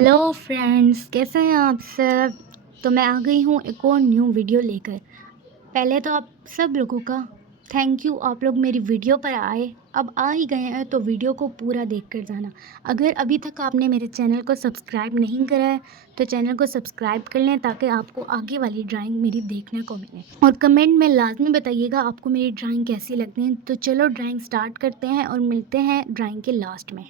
Hello friends, कैसे हैं आप सब। तो मैं आ गई हूँ एक और न्यू वीडियो लेकर। पहले तो आप सब लोगों का थैंक यू, आप लोग मेरी वीडियो पर आए। अब आ ही गए हैं तो वीडियो को पूरा देख कर जाना। अगर अभी तक आपने मेरे चैनल को सब्सक्राइब नहीं करा है तो चैनल को सब्सक्राइब कर लें ताकि आपको आगे वाली ड्राइंग मेरी देखने को मिले। और कमेंट में लाजमी बताइएगा आपको मेरी ड्राइंग कैसी लगती है। तो चलो ड्राइंग स्टार्ट करते हैं और मिलते हैं ड्राइंग के लास्ट में।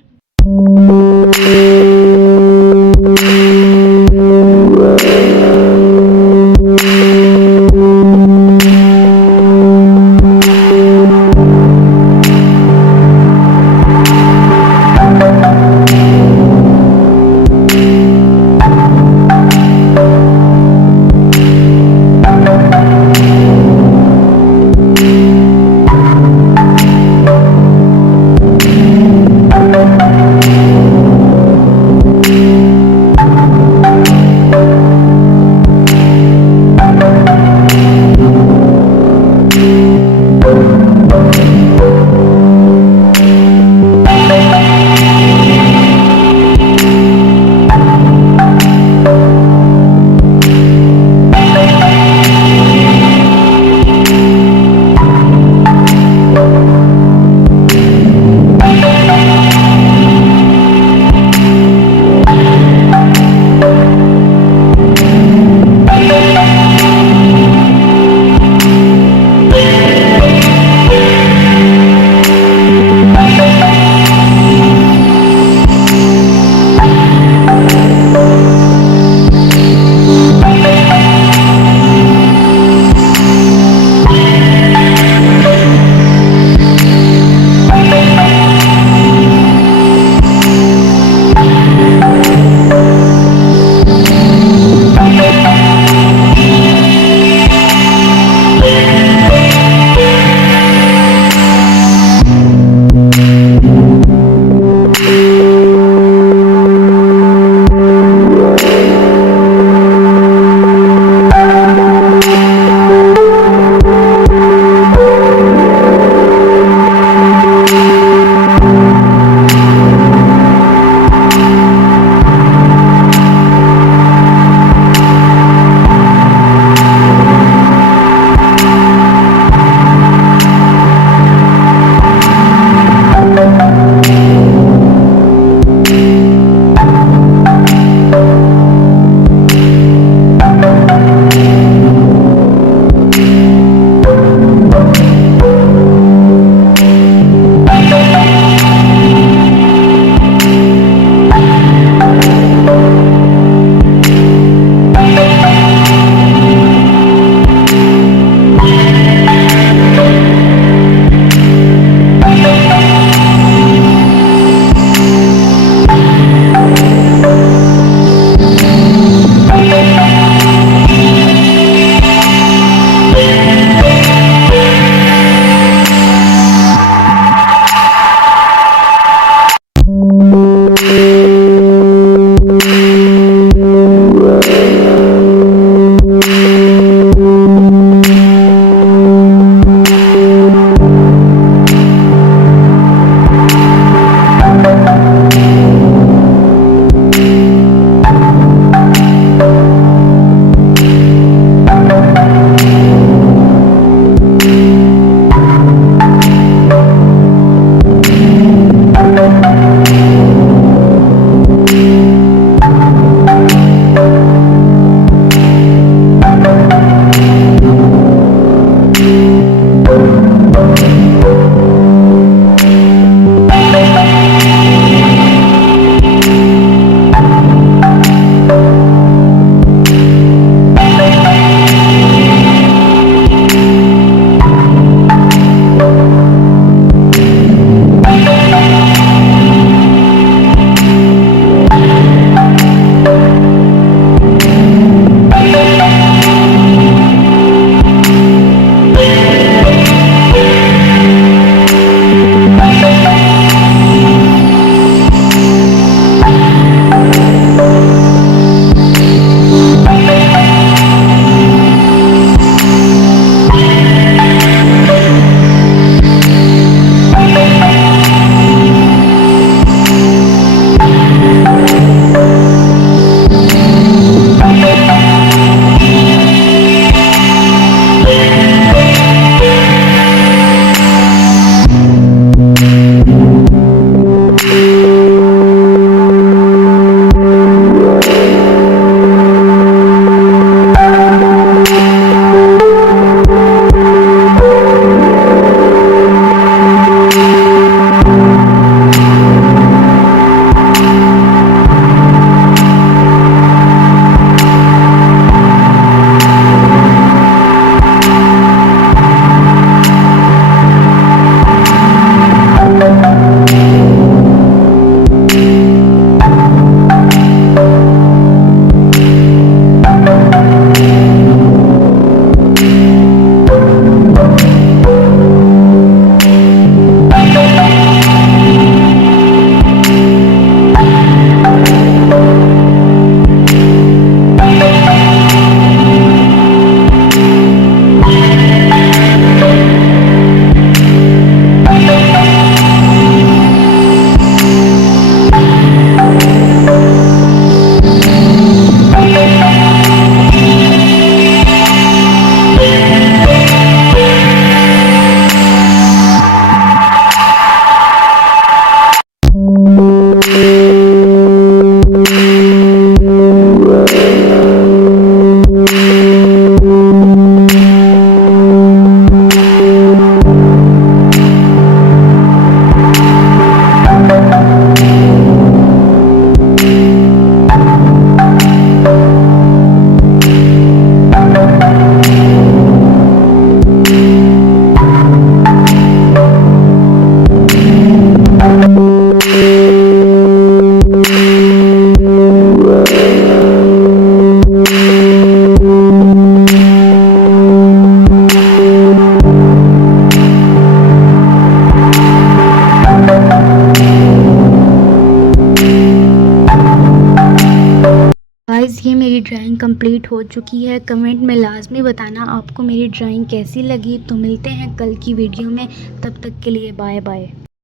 गाइस, ये मेरी ड्राइंग कंप्लीट हो चुकी है। कमेंट में लाजमी बताना आपको मेरी ड्राइंग कैसी लगी। तो मिलते हैं कल की वीडियो में, तब तक के लिए बाय बाय।